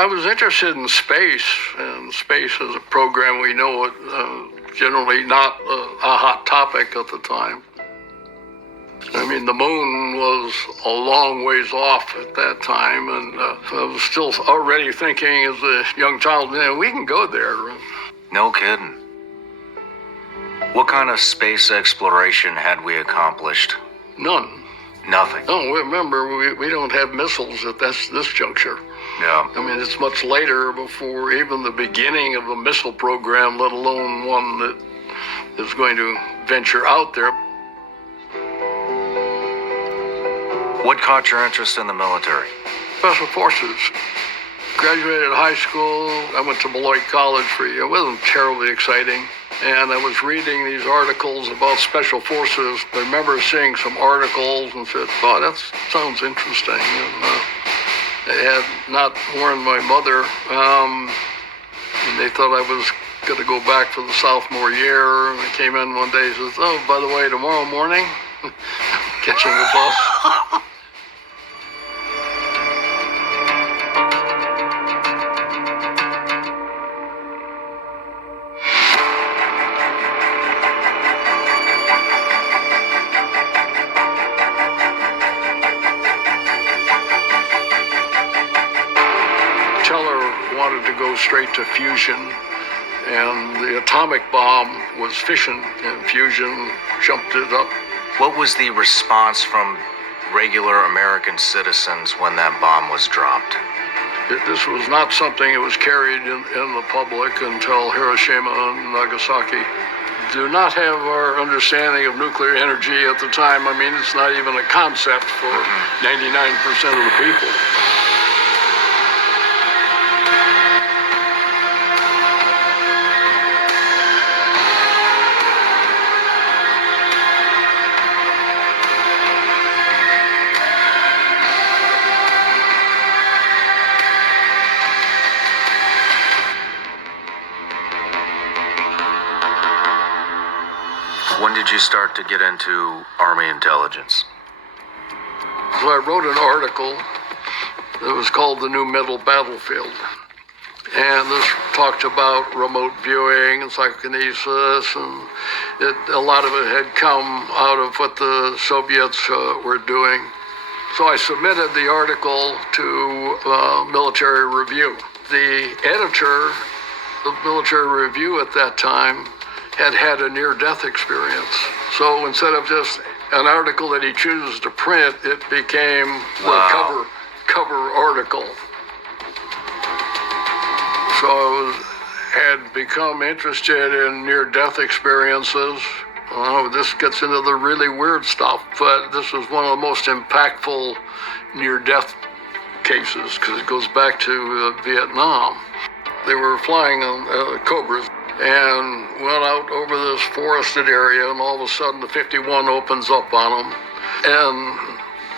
I was interested in space, and space is a program we know it generally not a hot topic at the time. I mean, the moon was a long ways off at that time, and I was still already thinking as a young child, man, we can go there. No kidding. What kind of space exploration had we accomplished? None. Nothing. No, remember, we don't have missiles at this juncture. Yeah. I mean, it's much later before even the beginning of a missile program, let alone one that is going to venture out there. What caught your interest in the military? Special Forces. Graduated high school. I went to Beloit College for a year. It wasn't terribly exciting. And I was reading these articles about Special Forces. I remember seeing some articles and said, oh, that sounds interesting. And they had not warned my mother. And they thought I was going to go back for the sophomore year. And I came in one day and says, oh, by the way, tomorrow morning, catching the bus. Wanted to go straight to fusion, and the atomic bomb was fission, and fusion jumped it up. What was the response from regular American citizens when that bomb was dropped? This was not something that was carried in the public until Hiroshima and Nagasaki. Do not have our understanding of nuclear energy at the time. I mean, it's not even a concept for 99% of the people. When did you start to get into Army intelligence? So I wrote an article that was called The New Middle Battlefield. And this talked about remote viewing and psychokinesis, and a lot of it had come out of what the Soviets were doing. So I submitted the article to Military Review. The editor of Military Review at that time had a near-death experience. So instead of just an article that he chooses to print, it became the cover article. So I had become interested in near-death experiences. This gets into the really weird stuff, but this was one of the most impactful near-death cases because it goes back to Vietnam. They were flying on Cobras and went out over this forested area, and all of a sudden the 51 opens up on him and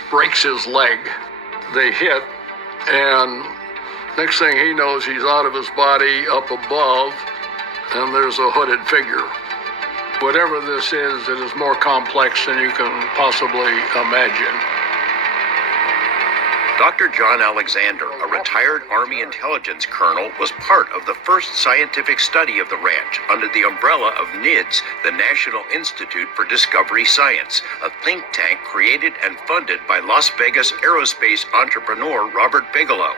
breaks his leg. They hit, and next thing he knows, he's out of his body up above, and there's a hooded figure. Whatever this is, it is more complex than you can possibly imagine. Dr. John Alexander, a retired Army intelligence colonel, was part of the first scientific study of the ranch under the umbrella of NIDS, the National Institute for Discovery Science, a think tank created and funded by Las Vegas aerospace entrepreneur Robert Bigelow.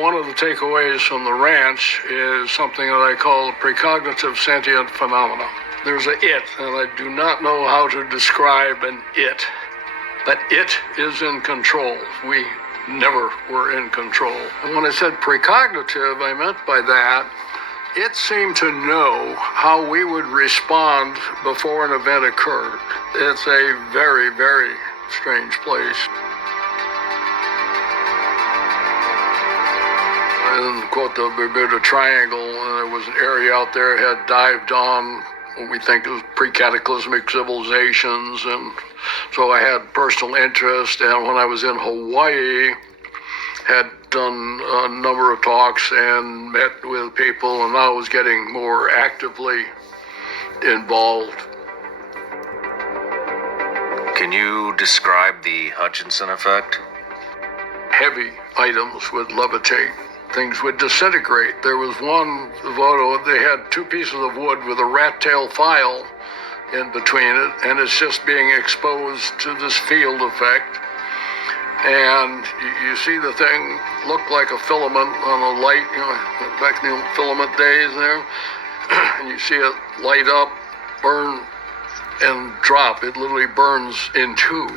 One of the takeaways from the ranch is something that I call precognitive sentient phenomena. There's a it, and I do not know how to describe an it, but it is in control. We never were in control. And when I said precognitive, I meant by that, it seemed to know how we would respond before an event occurred. It's a very, very strange place. And quote the Bermuda Triangle, and there was an area out there had dived on what we think of pre-cataclysmic civilizations, and so I had personal interest. And when I was in Hawaii, had done a number of talks and met with people, and I was getting more actively involved. Can you describe the Hutchinson effect? Heavy items would levitate things would disintegrate. There was one photo, they had two pieces of wood with a rat tail file in between it, and it's just being exposed to this field effect. And you see the thing look like a filament on a light, back in the filament days there. And you see it light up, burn, and drop. It literally burns in two.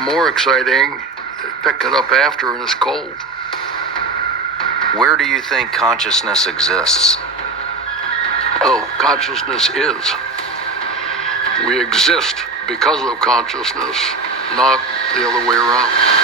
More exciting, pick it up after and it's cold. Where do you think consciousness exists? Oh, consciousness is. We exist because of consciousness, not the other way around.